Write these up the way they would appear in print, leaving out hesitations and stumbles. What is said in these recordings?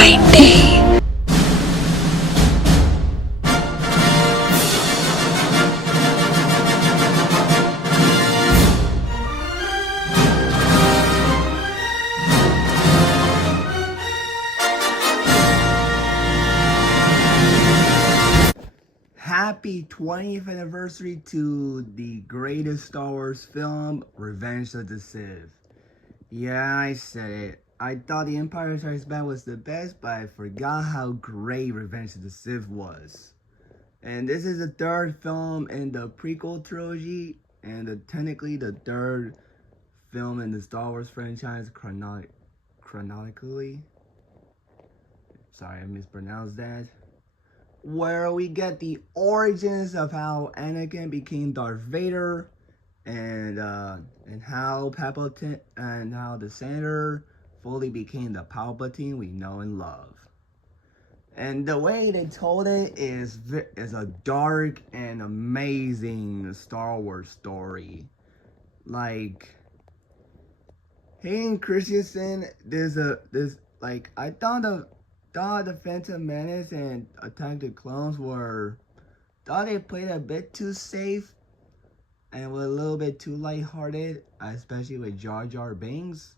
90. Happy 20th anniversary to the greatest Star Wars film, Revenge of the Sith. Yeah, I said it. I thought The Empire Strikes Back was the best, but I forgot how great Revenge of the Sith was. And this is the third film in the prequel trilogy, and technically the third film in the Star Wars franchise chronologically. Sorry, I mispronounced that. Where we get the origins of how Anakin became Darth Vader, and how Palpatine and how the Senator fully became the Palpatine we know and love. And the way they told it is a dark and amazing Star Wars story. Like Hayden Christensen, I thought the Phantom Menace and Attack the Clones thought they played a bit too safe and were a little bit too lighthearted, especially with Jar Jar Binks.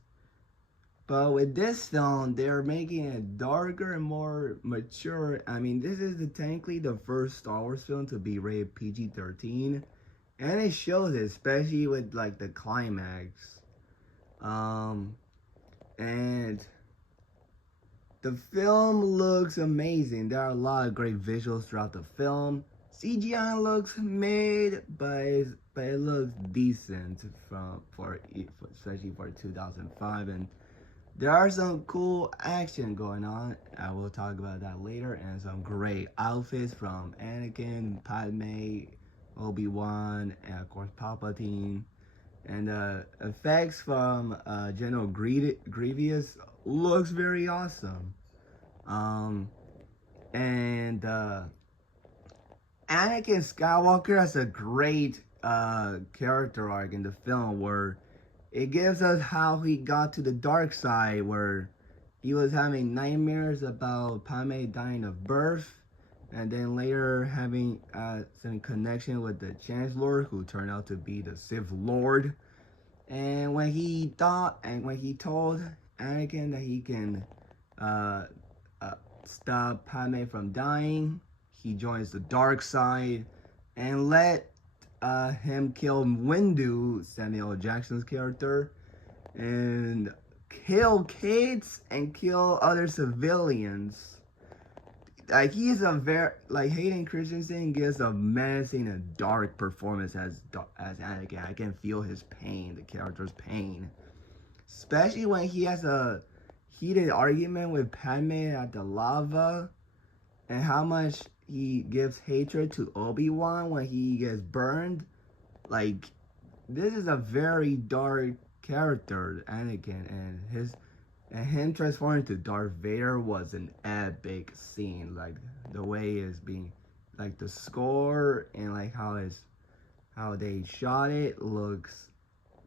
But with this film, they're making it darker and more mature. I mean, this is technically the first Star Wars film to be rated PG-13, and it shows it, especially with like the climax. And the film looks amazing. There are a lot of great visuals throughout the film. CGI looks mid, but it looks decent especially for 2005. And there are some cool action going on. I will talk about that later. And some great outfits from Anakin, Padme, Obi-Wan, and of course Palpatine. And effects from General Grievous looks very awesome. And Anakin Skywalker has a great character arc in the film where it gives us how he got to the dark side, where he was having nightmares about Padme dying of birth, and then later having some connection with the Chancellor, who turned out to be the Sith Lord. And when he told Anakin that he can stop Padme from dying, he joins the dark side and let him kill Windu, Samuel Jackson's character, and kill kids and kill other civilians. Like Hayden Christensen gives a menacing and dark performance as Anakin. I can feel his pain, the character's pain, especially when he has a heated argument with Padme at the lava, and how much he gives hatred to Obi-Wan when he gets burned. Like, this is a very dark character, Anakin, and him transforming to Darth Vader was an epic scene. Like, the way it's being, like, the score and like how they shot it looks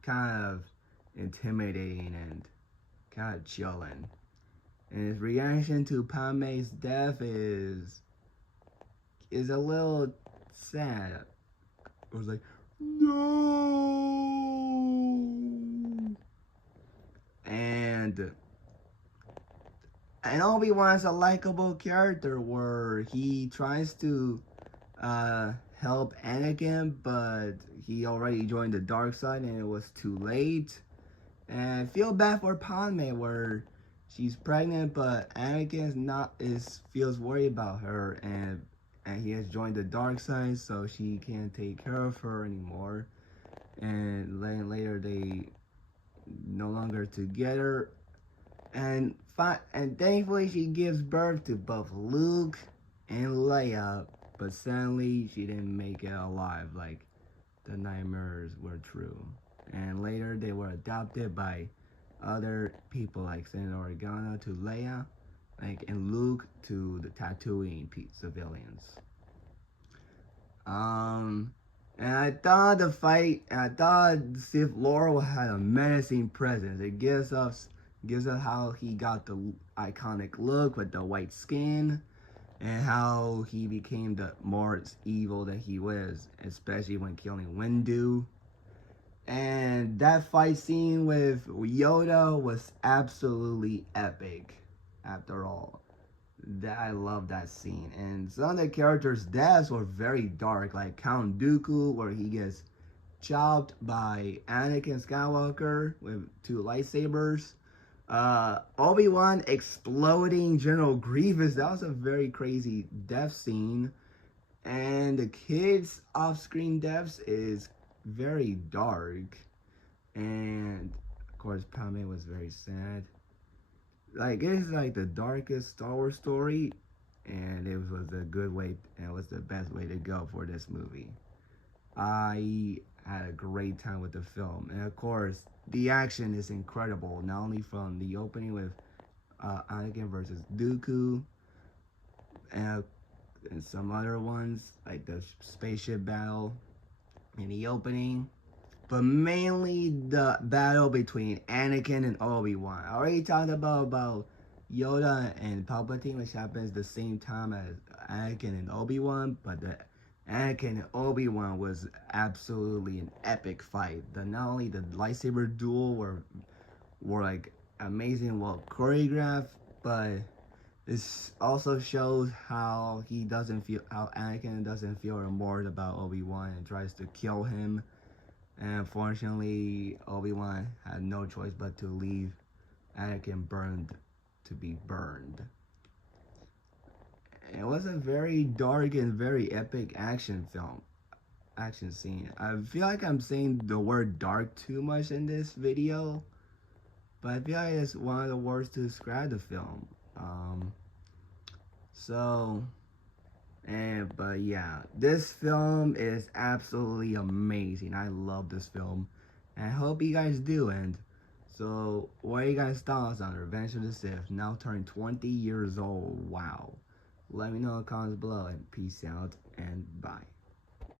kind of intimidating and kind of chilling. And his reaction to Padme's death is a little sad. It was like, no. And Obi-Wan's a likable character where he tries to help Anakin, but he already joined the dark side and it was too late. And I feel bad for Padme where she's pregnant, but Anakin feels worried about her, and he has joined the dark side, so she can't take care of her anymore. And then later they no longer together, and thankfully she gives birth to both Luke and Leia, but sadly she didn't make it alive. Like, the nightmares were true. And later they were adopted by other people like Senator Organa to Leia, and Luke to the Tatooine civilians. And I thought the Sith Lord had a menacing presence. It gives us gives us how he got the iconic look with the white skin, and how he became the more evil that he was, especially when killing Windu. And that fight scene with Yoda was absolutely epic. After all, that I love that scene. And some of the characters' deaths were very dark, like Count Dooku, where he gets chopped by Anakin Skywalker with two lightsabers. Obi-Wan exploding General Grievous. That was a very crazy death scene. And the kids' off-screen deaths is very dark. And of course, Padme was very sad. Like, it's like the darkest Star Wars story, and it was a good way, and it was the best way to go for this movie. I had a great time with the film, and of course, the action is incredible. Not only from the opening with Anakin versus Dooku, and, and some other ones like the spaceship battle in the opening, but mainly the battle between Anakin and Obi-Wan. I already talked about Yoda and Palpatine, which happens the same time as Anakin and Obi-Wan, but the Anakin and Obi-Wan was absolutely an epic fight. Not only the lightsaber duel were like amazing, well choreographed, but this also shows how Anakin doesn't feel remorse about Obi-Wan and tries to kill him. And unfortunately, Obi-Wan had no choice but to leave Anakin to be burned. It was a very dark and very epic action scene. I feel like I'm saying the word dark too much in this video, but I feel like it's one of the words to describe the film. But yeah, this film is absolutely amazing. I love this film, and I hope you guys do. And so, what are you guys' thoughts on Revenge of the Sith? Now turned 20 years old. Wow. Let me know in the comments below, and peace out and bye.